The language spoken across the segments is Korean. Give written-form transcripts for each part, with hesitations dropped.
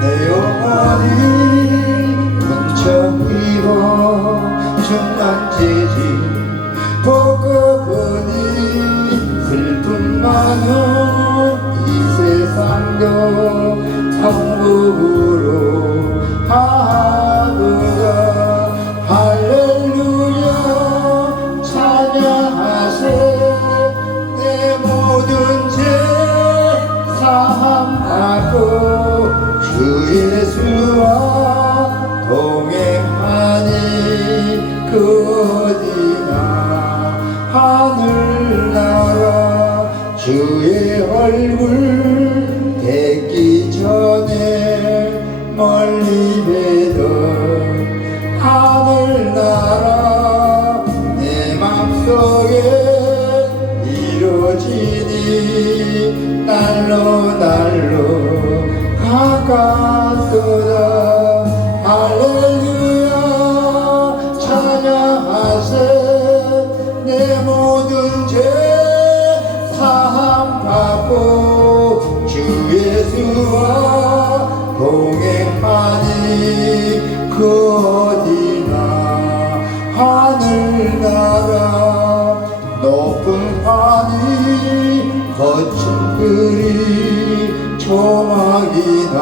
내 영혼이 뭉쳐이고 중난지지 볶아보니 슬픔 많은 이 세상도 천국으로 하도다. 할렐루야 찬양하세. 내 모든 죄 사함받고 주 예수와 동행하니 그 어디나 하늘나라. 주의 얼굴 뵙기 전에 멀리 뵈던 하늘나라 내 맘속에 이루어지니 날로 가깝도다. 할렐루야 찬양하세. 내 모든 죄 사함받고 주 예수와 동행하니 그 어디나 하늘나라. 높은 산이 거친 들이 조막이나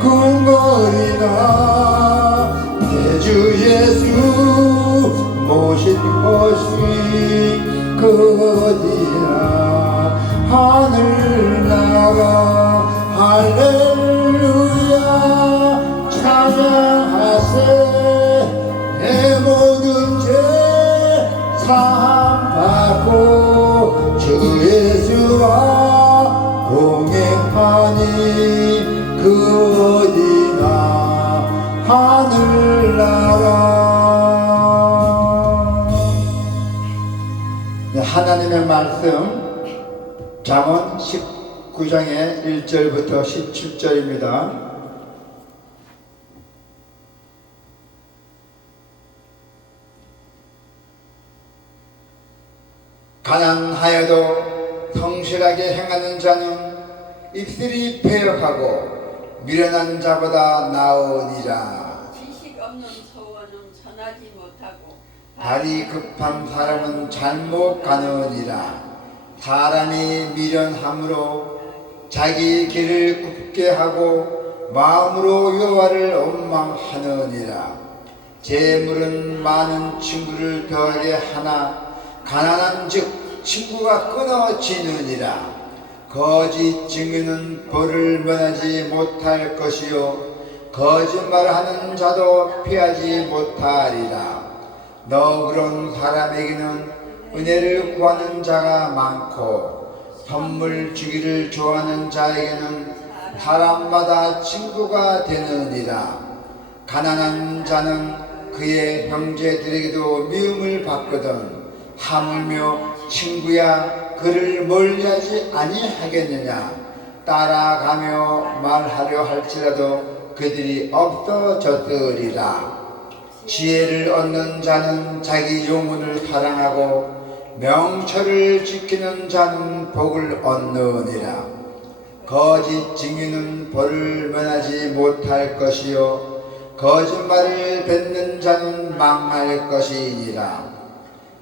궁궐이나 내 주 예수 모신 것이 그 어디나 하늘나라. 할렐루야 찬양하세. 내 모든 죄 사함받고 주 예수와 동행하니 그 어디나 하늘나라. 네, 하나님의 말씀 잠언 19장의 1절부터 17절입니다. 가난하여도 성실하게 행하는 자는 입술이 배역하고 미련한 자보다 나으니라. 지식 없는 소원은 전하지 못하고 발이 급한 사람은 잘못 가느니라. 사람이 미련함으로 자기 길을 굽게 하고 마음으로 여호와를 원망하느니라. 재물은 많은 친구를 더하게 하나 가난한 즉 친구가 끊어지느니라. 거짓 증인은 벌을 면하지 못할 것이요 거짓말하는 자도 피하지 못하리라. 너그러운 사람에게는 은혜를 구하는 자가 많고 선물 주기를 좋아하는 자에게는 사람마다 친구가 되느니라. 가난한 자는 그의 형제들에게도 미움을 받거든 하물며 친구야 그를 멀리하지 아니하겠느냐. 따라가며 말하려 할지라도 그들이 없어졌으리라. 지혜를 얻는 자는 자기 영혼을 사랑하고 명철을 지키는 자는 복을 얻느니라. 거짓 증인은 벌을 면하지 못할 것이요 거짓말을 뱉는 자는 망할 것이니라.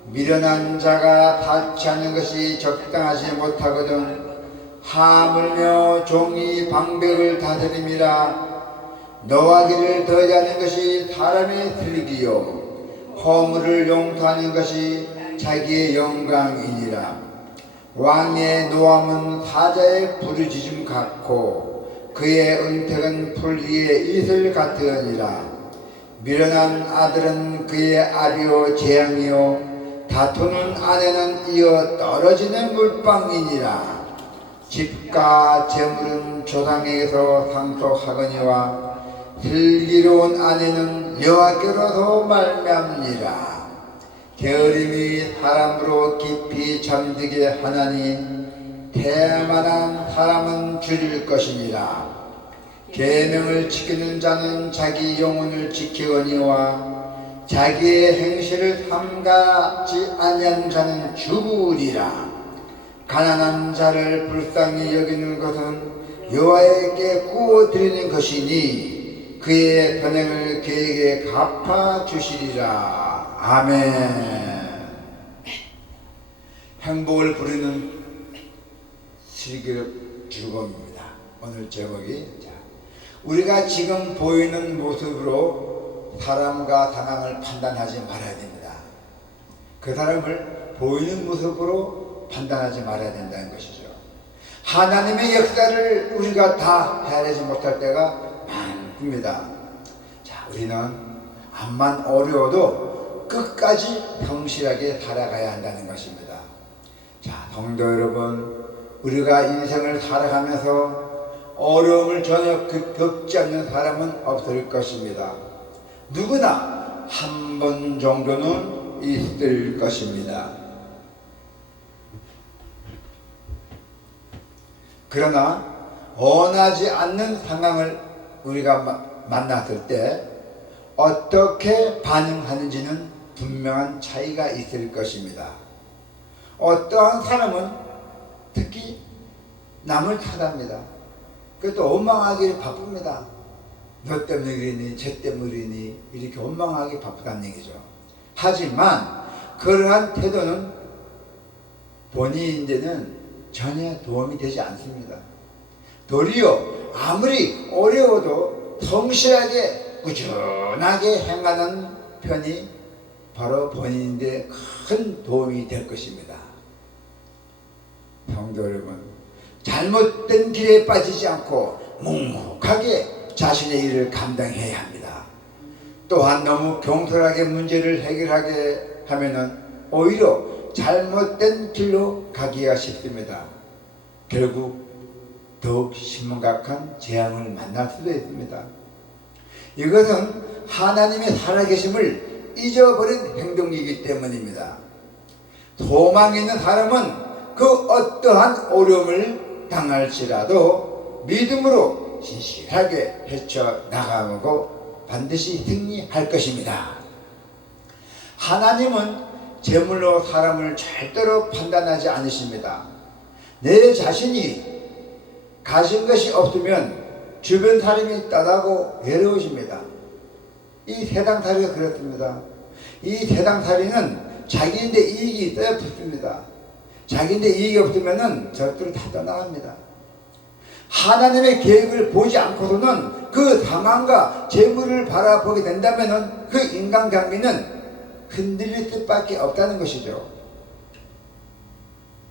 미련한 자가 타치하는 것이 적당하지 못하거든 하물며 종이 방백을 다스림이라. 노하기를 더하는 것이 사람의 슬기요 허물을 용서하는 것이 자기의 영광이니라. 왕의 노함은 사자의 부르짖음 같고 그의 은택은 풀 위에 이슬 같으니라. 미련한 아들은 그의 아비요 재앙이요 다투는 아내는 이어 떨어지는 물방이니라. 집과 재물은 조상에게서 상속하거니와 슬기로운 아내는 여호와께로서 말미암니라. 게으름이 사람으로 깊이 잠들게 하나니 태만한 사람은 줄일 것이니라. 계명을 지키는 자는 자기 영혼을 지키거니와 자기의 행실을 삼가지 아니한 자는 죽으리라. 가난한 자를 불쌍히 여기는 것은 여호와에게 구워드리는 것이니 그의 선행을 그에게 갚아주시리라. 아멘. 행복을 부르는 슬기롭 즐거움입니다. 오늘 제목이 우리가 지금 보이는 모습으로 사람과 상황을 판단하지 말아야 됩니다. 그 사람을 보이는 모습으로 판단하지 말아야 된다는 것이죠. 하나님의 역사를 우리가 다 헤아리지 못할 때가 많습니다. 자, 우리는 암만 어려워도 끝까지 성실하게 살아가야 한다는 것입니다. 자, 성도 여러분, 우리가 인생을 살아가면서 어려움을 전혀 겪지 않는 사람은 없을 것입니다. 누구나 한 번 정도는 있을 것입니다. 그러나 원하지 않는 상황을 우리가 만났을 때 어떻게 반응하는지는 분명한 차이가 있을 것입니다. 어떠한 사람은 특히 남을 탓합니다. 그것도 원망하기 바쁩니다. 너 때문에 그러니 쟤 때문에 그러니 이렇게 원망하기 바쁘다는 얘기죠. 하지만 그러한 태도는 본인인데는 전혀 도움이 되지 않습니다. 도리어 아무리 어려워도 성실하게 꾸준하게 행하는 편이 바로 본인인데 큰 도움이 될 것입니다. 성도 여러분, 잘못된 길에 빠지지 않고 묵묵하게 자신의 일을 감당해야 합니다. 또한 너무 경솔하게 문제를 해결하게 하면은 오히려 잘못된 길로 가기가 쉽습니다. 결국 더욱 심각한 재앙을 만날 수도 있습니다. 이것은 하나님의 살아계심을 잊어버린 행동이기 때문입니다. 소망이 있는 사람은 그 어떠한 어려움을 당할지라도 믿음으로 신실하게 헤쳐나가고 반드시 승리할 것입니다. 하나님은 재물로 사람을 절대로 판단하지 않으십니다. 내 자신이 가진 것이 없으면 주변 사람이 떠나고 외로우십니다. 이 세상살이가 그렇습니다. 이 세상살이는 자기인데 이익이 있어야 붙습니다. 자기인데 이익이 없으면 저들을 다 떠나갑니다. 하나님의 계획을 보지 않고서는 그 상황과 재물을 바라보게 된다면 그 인간관계는 흔들릴 수밖에 없다는 것이죠.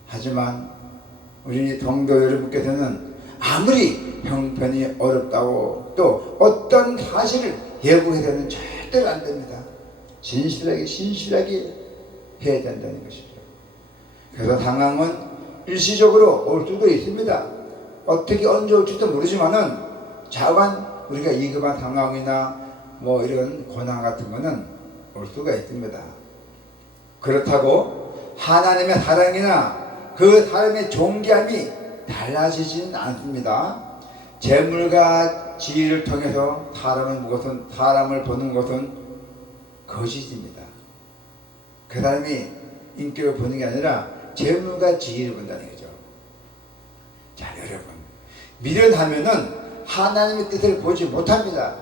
하지만 우리 성도 여러분께서는 아무리 형편이 어렵다고 또 어떤 사실을 예고해서는 절대로 안 됩니다. 신실하게 해야 된다는 것이죠. 그래서 상황은 일시적으로 올 수도 있습니다. 어떻게 언제 올지도 모르지만은 자관 우리가 위급한 상황이나 뭐 이런 고난 같은 거는 올 수가 있습니다. 그렇다고 하나님의 사랑이나 그 사람의 존귀함이 달라지지는 않습니다. 재물과 지위를 통해서 사람을 보는 것은 거짓입니다. 그 사람이 인격을 보는 게 아니라 재물과 지위를 본다는 거죠. 자, 여러분, 미련하면은 하나님의 뜻을 보지 못합니다.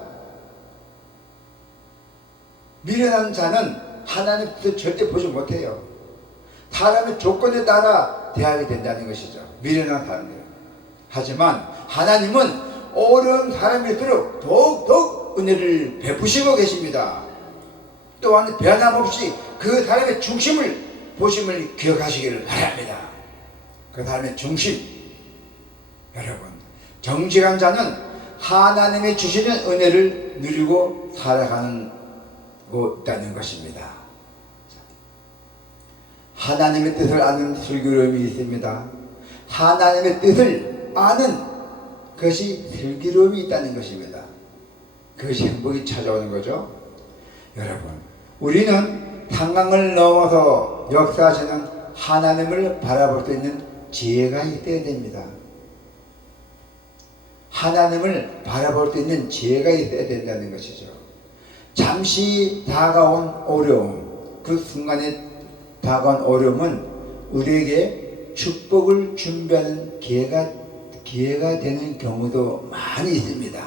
미련한 자는 하나님의 뜻을 절대 보지 못해요. 사람의 조건에 따라 대하게 된다는 것이죠. 미련한 사람들. 하지만 하나님은 어려운 사람일수록 더욱 은혜를 베푸시고 계십니다. 또한 변함없이 그 사람의 중심을 보심을 기억하시기를 바랍니다. 그 사람의 중심, 여러분, 정직한 자는 하나님이 주시는 은혜를 누리고 살아가는 있다는 것입니다. 하나님의 뜻을 아는 슬기로움이 있습니다. 하나님의 뜻을 아는 것이 슬기로움이 있다는 것입니다. 그것이 행복이 찾아오는 거죠. 여러분, 우리는 상황을 넘어서 역사하시는 하나님을 바라볼 수 있는 지혜가 있어야 됩니다. 하나님을 바라볼 수 있는 지혜가 있어야 된다는 것이죠. 잠시 다가온 어려움, 그 순간에 다가온 어려움은 우리에게 축복을 준비하는 기회가 되는 경우도 많이 있습니다.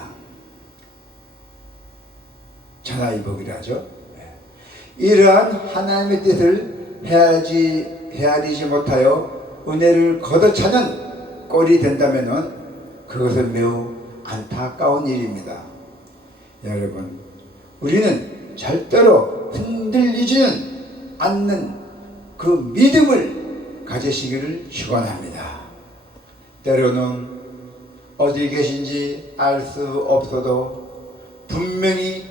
전화위복이라 하죠. 이러한 하나님의 뜻을 헤아리지 못하여 은혜를 걷어차는 꼴이 된다면 그것은 매우 안타까운 일입니다. 여러분, 우리는 절대로 흔들리지는 않는 그 믿음을 가지시기를 축원합니다. 때로는 어디 계신지 알 수 없어도 분명히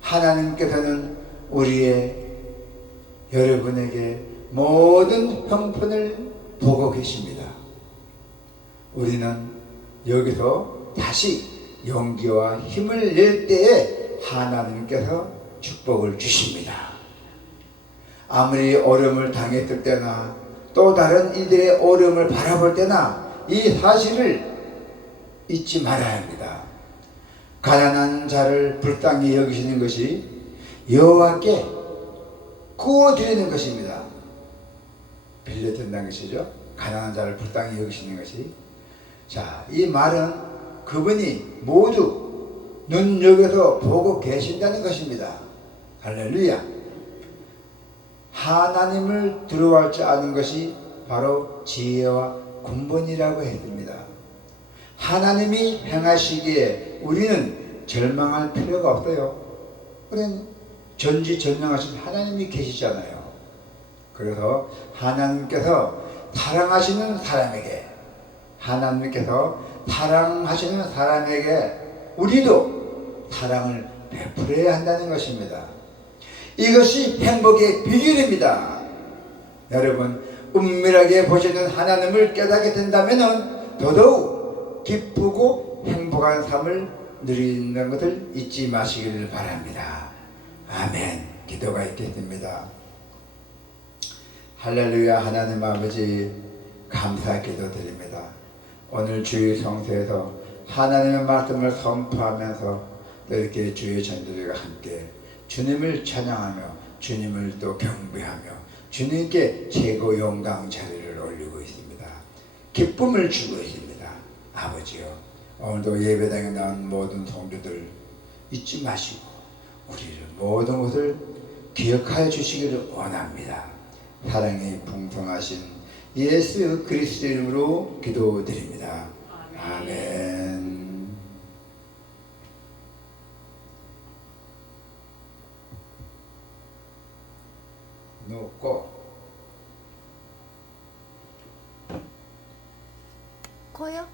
하나님께서는 여러분에게 모든 형편을 보고 계십니다. 우리는 여기서 다시 용기와 힘을 낼 때에 하나님께서 축복을 주십니다. 아무리 어려움을 당했을 때나 또 다른 이들의 어려움을 바라볼 때나 이 사실을 잊지 말아야 합니다. 가난한 자를 불쌍히 여기시는 것이 여호와께 구워드리는 것입니다. 빌려든다는 것이죠. 가난한 자를 불쌍히 여기시는 것이. 자, 이 말은 그분이 모두 눈여겨서 보고 계신다는 것입니다. 할렐루야. 하나님을 두려워할 줄 아는 것이 바로 지혜와 근본이라고 했습니다. 하나님이 행하시기에 우리는 절망할 필요가 없어요. 우리는 전지전능하신 하나님이 계시잖아요. 그래서 하나님께서 사랑하시는 사람에게 우리도 사랑을 베풀어야 한다는 것입니다. 이것이 행복의 비결입니다. 여러분, 은밀하게 보시는 하나님을 깨닫게 된다면 더더욱 기쁘고 행복한 삶을 누리는 것을 잊지 마시기를 바랍니다. 아멘. 기도가 있겠습니다. 할렐루야. 하나님 아버지, 감사 기도드립니다. 오늘 주의 성소에서 하나님의 말씀을 선포하면서 이렇게 주의 전도들과 함께 주님을 찬양하며 주님을 또 경배하며 주님께 최고 영광 자리를 올리고 있습니다. 기쁨을 주고 있습니다. 아버지요, 오늘도 예배당에 나온 모든 성도들 잊지 마시고 우리를 모든 것을 기억하여 주시기를 원합니다. 사랑이 풍성하신 예수 그리스도 이름으로 기도드립니다. 아멘. 놓고 커요?